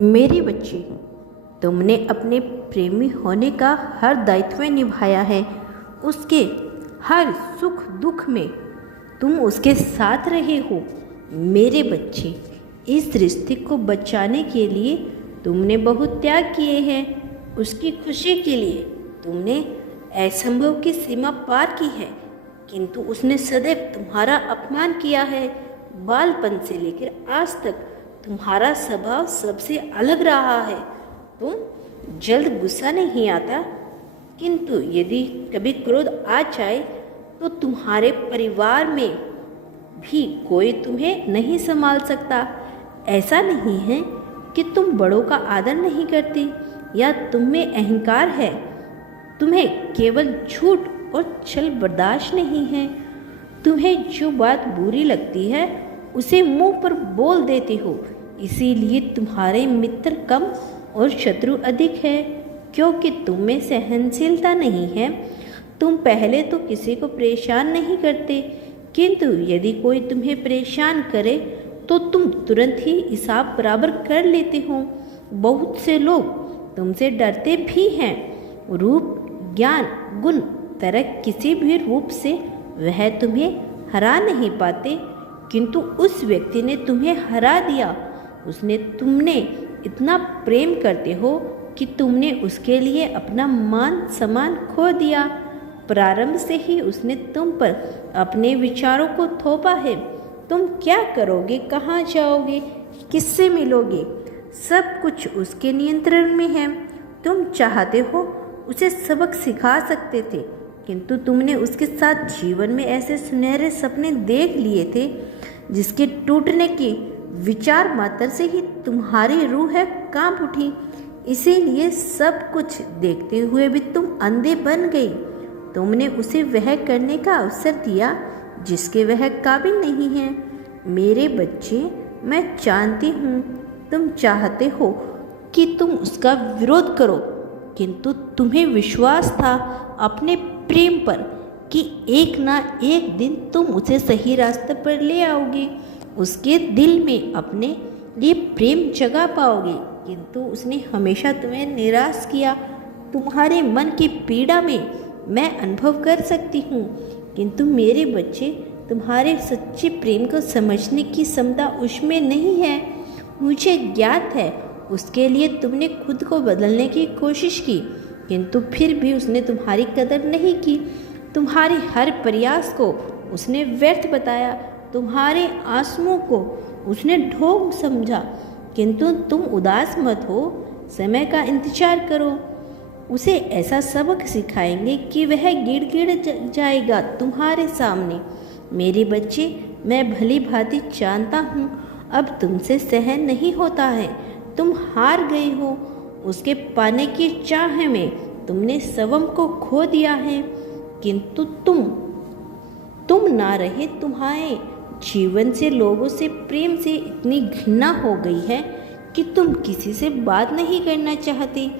मेरे बच्चे, तुमने अपने प्रेमी होने का हर दायित्व निभाया है। उसके हर सुख दुख में तुम उसके साथ रहे हो। मेरे बच्चे, इस रिश्ते को बचाने के लिए तुमने बहुत त्याग किए हैं। उसकी खुशी के लिए तुमने असंभव की सीमा पार की है, किंतु उसने सदैव तुम्हारा अपमान किया है। बालपन से लेकर आज तक तुम्हारा स्वभाव सबसे अलग रहा है। तुम जल्द गुस्सा नहीं आता, किंतु यदि कभी क्रोध आ जाए तो तुम्हारे परिवार में भी कोई तुम्हें नहीं संभाल सकता। ऐसा नहीं है कि तुम बड़ों का आदर नहीं करती या तुम में अहंकार है। तुम्हें केवल झूठ और छल बर्दाश्त नहीं है। तुम्हें जो बात बुरी लगती है उसे मुंह पर बोल देते हो, इसीलिए तुम्हारे मित्र कम और शत्रु अधिक है, क्योंकि तुम में सहनशीलता नहीं है। तुम पहले तो किसी को परेशान नहीं करते, किंतु यदि कोई तुम्हें परेशान करे तो तुम तुरंत ही हिसाब बराबर कर लेते हो। बहुत से लोग तुमसे डरते भी हैं। रूप, ज्ञान, गुण, तरह किसी भी रूप से वह तुम्हें हरा नहीं पाते, किंतु उस व्यक्ति ने तुम्हें हरा दिया। उसने तुमने इतना प्रेम करते हो कि तुमने उसके लिए अपना मान सम्मान खो दिया। प्रारंभ से ही उसने तुम पर अपने विचारों को थोपा है। तुम क्या करोगे, कहाँ जाओगे, किससे मिलोगे, सब कुछ उसके नियंत्रण में है। तुम चाहते हो उसे सबक सिखा सकते थे, किंतु तुमने उसके साथ जीवन में ऐसे सुनहरे सपने देख लिए थे जिसके टूटने के विचार मात्र से ही तुम्हारी रूह है कांप उठी। इसीलिए सब कुछ देखते हुए भी तुम अंधे बन गई। तुमने उसे वह करने का अवसर दिया जिसके वह काबिल नहीं है। मेरे बच्चे, मैं जानती हूँ तुम चाहते हो कि तुम उसका विरोध करो, किंतु तुम्हें विश्वास था अपने प्रेम पर कि एक ना एक दिन तुम उसे सही रास्ते पर ले आओगे, उसके दिल में अपने लिए प्रेम जगा पाओगे, किंतु उसने हमेशा तुम्हें निराश किया। तुम्हारे मन की पीड़ा में मैं अनुभव कर सकती हूँ, किंतु मेरे बच्चे, तुम्हारे सच्चे प्रेम को समझने की क्षमता उसमें नहीं है। मुझे ज्ञात है उसके लिए तुमने खुद को बदलने की कोशिश की, किंतु फिर भी उसने तुम्हारी कदर नहीं की। तुम्हारे हर प्रयास को उसने व्यर्थ बताया। तुम्हारे आंसुओं को उसने ढोंग समझा, किंतु तुम उदास मत हो, समय का इंतजार करो। उसे ऐसा सबक सिखाएंगे कि वह गिड़गिड़ जाएगा तुम्हारे सामने। मेरे बच्चे, मैं भली भांति जानता हूँ अब तुमसे सहन नहीं होता है। तुम हार गए हो। उसके पाने की चाह में तुमने स्वयं को खो दिया है, किंतु तुम ना रहे। तुम्हारे जीवन से, लोगों से, प्रेम से इतनी घृणा हो गई है कि तुम किसी से बात नहीं करना चाहते।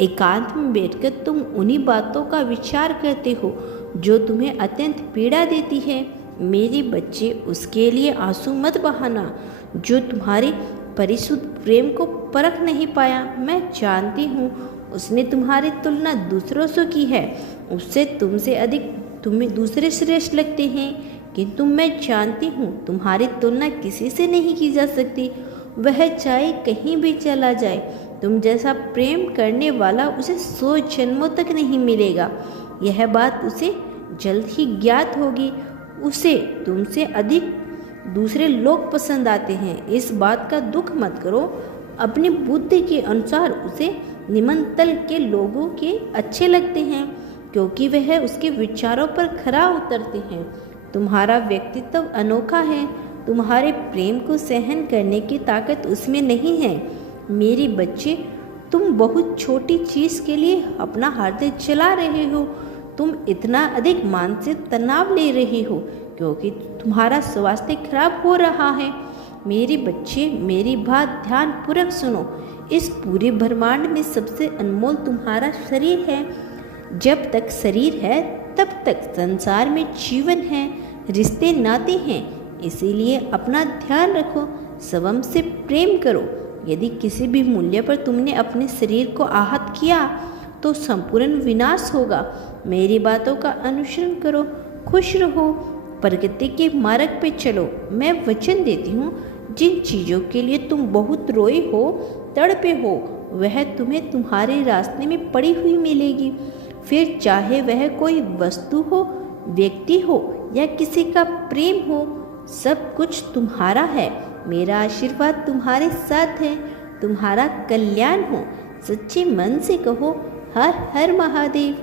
एकांत में बैठकर तुम उन्हीं बातों का विचार करते हो जो तुम्हें अत्यंत पीड़ा देती है। मेरे बच्चे, उसके लिए आंसू मत बहाना जो तुम्हारे परिशुद्ध प्रेम को परख नहीं पाया। मैं जानती हूँ उसने तुम्हारी तुलना दूसरों से की है। उससे तुमसे अधिक तुम्हें दूसरे श्रेष्ठ लगते हैं, किंतु मैं जानती हूँ तुम्हारी तुलना किसी से नहीं की जा सकती। वह चाहे कहीं भी चला जाए, तुम जैसा प्रेम करने वाला उसे 100 जन्मों तक नहीं मिलेगा। यह बात उसे जल्द ही ज्ञात होगी। उसे तुमसे अधिक दूसरे लोग पसंद आते हैं, इस बात का दुख मत करो। अपनी बुद्धि के अनुसार उसे निम्न तल के लोगों के अच्छे लगते हैं, क्योंकि वह उसके विचारों पर खरा उतरते हैं। तुम्हारा व्यक्तित्व अनोखा है। तुम्हारे प्रेम को सहन करने की ताकत उसमें नहीं है। मेरे बच्चे, तुम बहुत छोटी चीज़ के लिए अपना हृदय जला रहे हो। तुम इतना अधिक मानसिक तनाव ले रहे हो क्योंकि तुम्हारा स्वास्थ्य खराब हो रहा है। मेरे बच्चे, मेरी बात ध्यानपूर्वक सुनो। इस पूरे ब्रह्मांड में सबसे अनमोल तुम्हारा शरीर है। जब तक शरीर है तब तक संसार में जीवन है, रिश्ते नाते हैं। इसीलिए अपना ध्यान रखो, स्वयं से प्रेम करो। यदि किसी भी मूल्य पर तुमने अपने शरीर को आहत किया तो संपूर्ण विनाश होगा। मेरी बातों का अनुसरण करो, खुश रहो, प्रगति के मार्ग पे चलो। मैं वचन देती हूँ, जिन चीज़ों के लिए तुम बहुत रोए हो, तड़पे हो, वह तुम्हें तुम्हारे रास्ते में पड़ी हुई मिलेगी। फिर चाहे वह कोई वस्तु हो, व्यक्ति हो या किसी का प्रेम हो, सब कुछ तुम्हारा है। मेरा आशीर्वाद तुम्हारे साथ है। तुम्हारा कल्याण हो। सच्चे मन से कहो, हर हर महादेव।